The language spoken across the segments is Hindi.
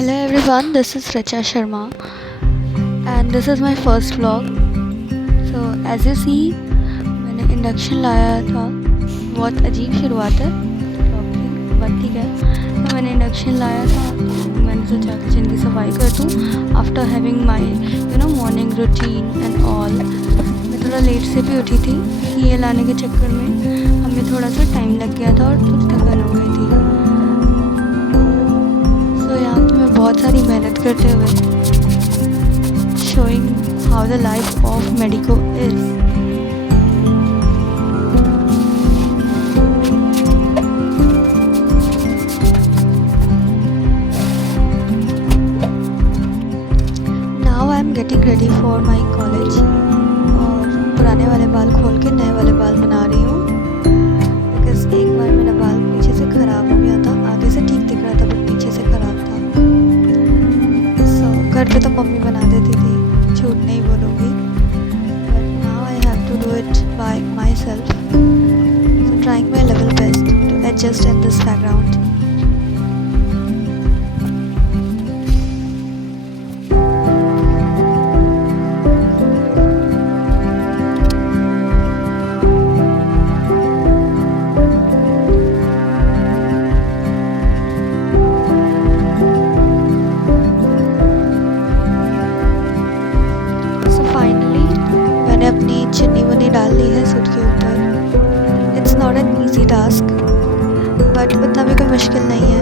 Hello everyone, this is Richa Sharma and this is my first vlog. So as you see, मैंने इंडक्शन लाया था. बहुत अजीब शुरुआत है vlog की, बट ठीक है. तो मैंने इंडक्शन लाया था, मैंने सोचा किचन की सफाई कर दूँ after having my morning routine and all. मैं थोड़ा लेट से भी उठी थी, ये लाने के चक्कर में हमें थोड़ा सा टाइम लग गया था और कुछ थकान हो गई थी. यहाँ पे मैं बहुत सारी मेहनत करते हुए showing how the life of medico is. Now I am getting ready for my college और पुराने वाले बाल खोल के नए वाले बाल बना रही हूँ. बिकॉज एक बार मेरा बाल पीछे से ख़राब हो गया था, आगे से ठीक दिख रहा था बट पीछे से ख़राब था. घर पे तो मम्मी बना देती थी, झूठ नहीं बोलूँगी, but now I have to do it by myself. So trying my level best to adjust in this background. अपनी चुन्नी वुन्नी डाल ली है सूट के ऊपर. It's not an easy task but उतना भी कोई मुश्किल नहीं है.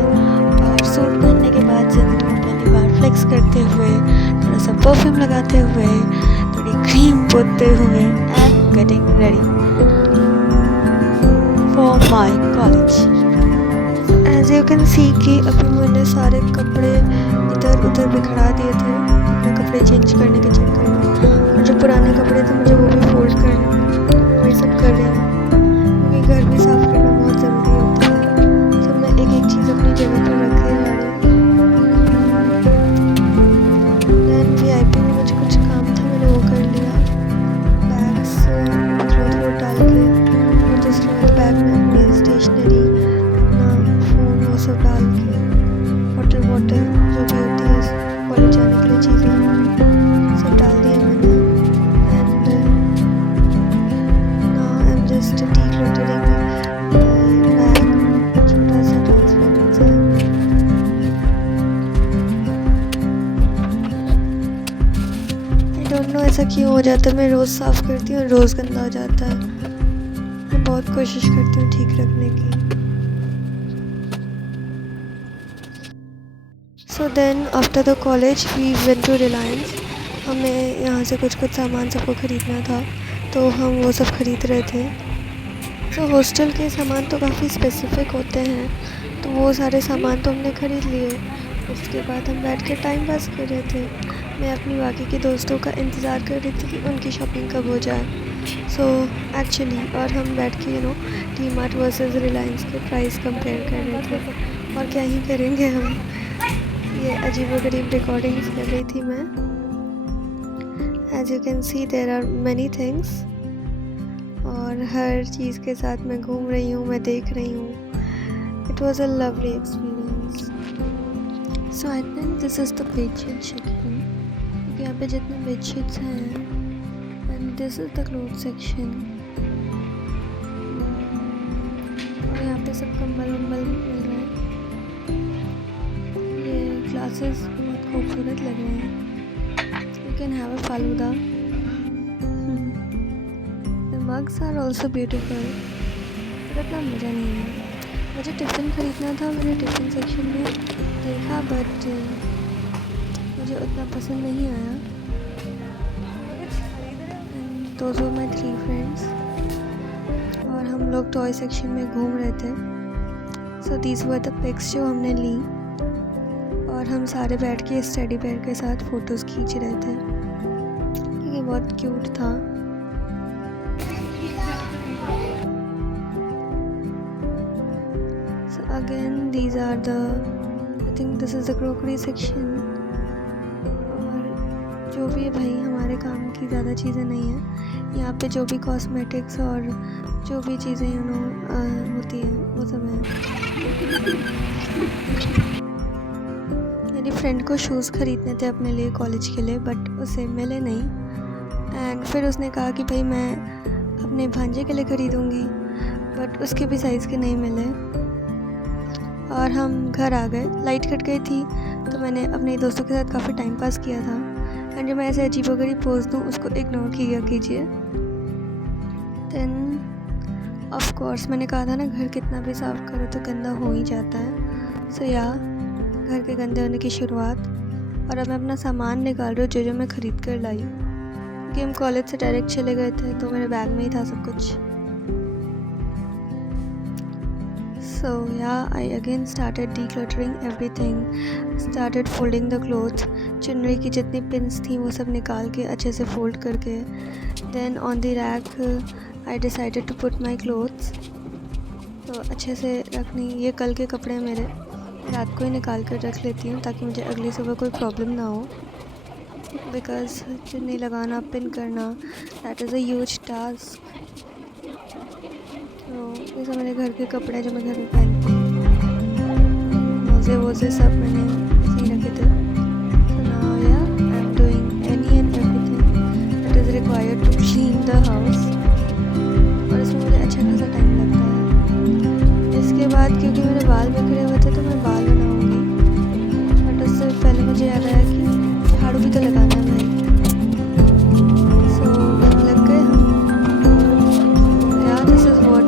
और सूट पहनने के बाद ज़िंदगी में पहली बार फ्लेक्स करते हुए, थोड़ा सा परफ्यूम लगाते हुए, थोड़ी क्रीम पोतते हुए and getting ready for my college. As you can see कि अभी मैंने सारे कपड़े इधर उधर बिखरा दिए थे अपने कपड़े चेंज करने के चक्कर में. और जो पुराने कपड़े थे मुझे वो भी फोल्ड करने, वही सब कर रहे हैं क्योंकि घर भी साफ़ करना बहुत ज़रूरी होता है. तो मैं एक एक चीज़ अपनी जगह पर रखे जा रही हूँ. दैन VIP में मुझे कुछ काम था, मैंने वो कर लिया. बैग्स थ्रो डाल के और दूसरे वाले बैग में अपनी स्टेशनरी, अपना फ़ोन वो सब डाल के, वाटर बॉटल जो भी होती है कॉलेज जाने के लिए चीज़ें सब डाल दिया मैंने. Just decluttering my bag, छोटा सा ट्रांसपेरेंट है. I don't know ऐसा क्यों हो जाता है. मैं रोज़ साफ़ करती हूँ और रोज़ गंदा हो जाता है. मैं बहुत कोशिश करती हूँ ठीक रखने की. So then after the college we went to Reliance. हमें यहाँ से कुछ सामान सबको ख़रीदना था तो हम वो सब ख़रीद रहे थे. तो हॉस्टल के सामान तो काफ़ी स्पेसिफ़िक होते हैं, तो वो सारे सामान तो हमने ख़रीद लिए. उसके बाद हम बैठ के टाइम पास कर रहे थे. मैं अपनी बाकी के दोस्तों का इंतज़ार कर रही थी कि उनकी शॉपिंग कब हो जाए. सो एक्चुअली और हम बैठ के DMart वर्सेस रिलायंस के प्राइस कंपेयर कर रहे थे. और क्या ही करेंगे हम. ये अजीबोगरीब रिकॉर्डिंग्स कर रही थी मैं. As you can see there are many things और हर चीज़ के साथ मैं घूम रही हूँ, मैं देख रही हूँ. It was a lovely experience. So I think this is the bedsheet section. क्योंकि यहाँ पे जितने बेडशीट्स हैं and this is the cloth section. और यहाँ पे सब कंबल वम्बल मिल रहे हैं. ये ग्लासेस बहुत खूबसूरत लग रहे हैं. You can have a falooda. Mugs are also beautiful. But इतना मज़ा नहीं है. मुझे टिफ़िन ख़रीदना था, मैंने टिफ़िन सेक्शन में देखा बट मुझे उतना पसंद नहीं आया. दोज वर माई 3 फ्रेंड्स और हम लोग टॉय सेक्शन में घूम रहे थे. So these were the pics जो हमने ली और हम सारे बैठ के स्टडी पेयर के साथ फ़ोटोज़ खींच रहे थे क्योंकि बहुत क्यूट था. Again these are the, I think this is the crockery section. और जो भी है भाई हमारे काम की ज़्यादा चीज़ें नहीं हैं. यहाँ पे जो भी कॉस्मेटिक्स और जो भी चीज़ें होती हैं वो सब हैं. मेरी फ्रेंड को शूज़ ख़रीदने थे अपने लिए कॉलेज के लिए, बट उसे मिले नहीं। एंड फिर उसने कहा कि भाई मैं अपने भांजे के लिए ख़रीदूँगी, बट उसके भी साइज़ के नहीं मिले। और हम घर आ गए, लाइट कट गई थी, तो मैंने अपने दोस्तों के साथ काफ़ी टाइम पास किया था। एंड जब मैं ऐसे अजीबोगरीब पोज दूँ उसको इग्नोर किया कीजिए। देन ऑफ कोर्स मैंने कहा था ना, घर कितना भी साफ़ करो तो गंदा हो ही जाता है। सो या घर के गंदे होने की शुरुआत। और अब मैं अपना सामान निकाल रही हूँ जो मैं ख़रीद कर लाई, क्योंकि हम कॉलेज से डायरेक्ट चले गए थे तो मेरे बैग में ही था सब कुछ। So yeah, I again started decluttering everything, started folding the clothes, चुनरी की जितनी पिन्स थी वो सब निकाल के अच्छे से फोल्ड करके। Then on the rack I decided to put my clothes, तो अच्छे से रखनी। ये कल के कपड़े मेरे रात को ही निकाल कर रख लेती हूँ ताकि मुझे अगली सुबह कोई प्रॉब्लम ना हो, बिकॉज़ चुन्नी लगाना, पिन करना, that is a huge task. तो ये सब मेरे घर के कपड़े जो मैं घर में पहनती हूँ, मोज़े वोज़े सब मैंने ऐसे ही रखे थे। So now yeah, I'm doing any and everything that is required to clean the house, और इसमें मुझे अच्छा खासा टाइम लगता है। इसके बाद क्योंकि मेरे बाल बिखरे हुए थे तो मैं बाल बनाऊँगी, बट उससे पहले मुझे याद आया कि झाड़ू भी तो लगाना है भाई। लग गए हम। दिस इज़ व्हाट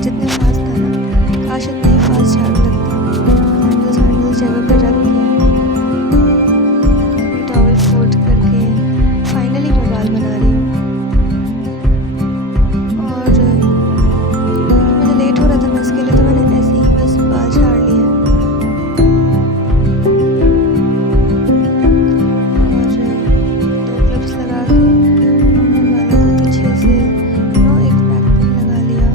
जितने फास्ट था ना, काश इतना ही फास्ट झाड़ू लगता। सैंडल्स जगह पे रख के टॉवल फोल्ड करके फाइनली मैं बाल बना रही हूँ। और मुझे लेट हो रहा था मैं इसके लिए, तो मैंने ऐसे ही बस बाल झाड़ लिए। और 2 क्लिप्स लगा के बालों को पीछे से एक बैक पिन लगा लिया,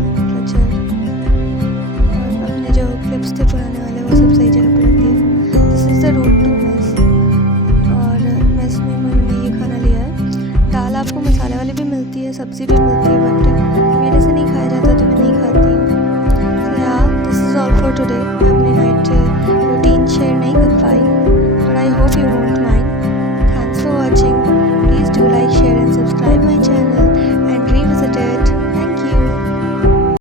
क्लिप्स थे पुराने वाले वो सब सही जगह पर रख दिए। This is the route to mess. और मेस में मैंने ये खाना लिया है। दाल आपको मसाले वाली भी मिलती है, सब्ज़ी भी मिलती है,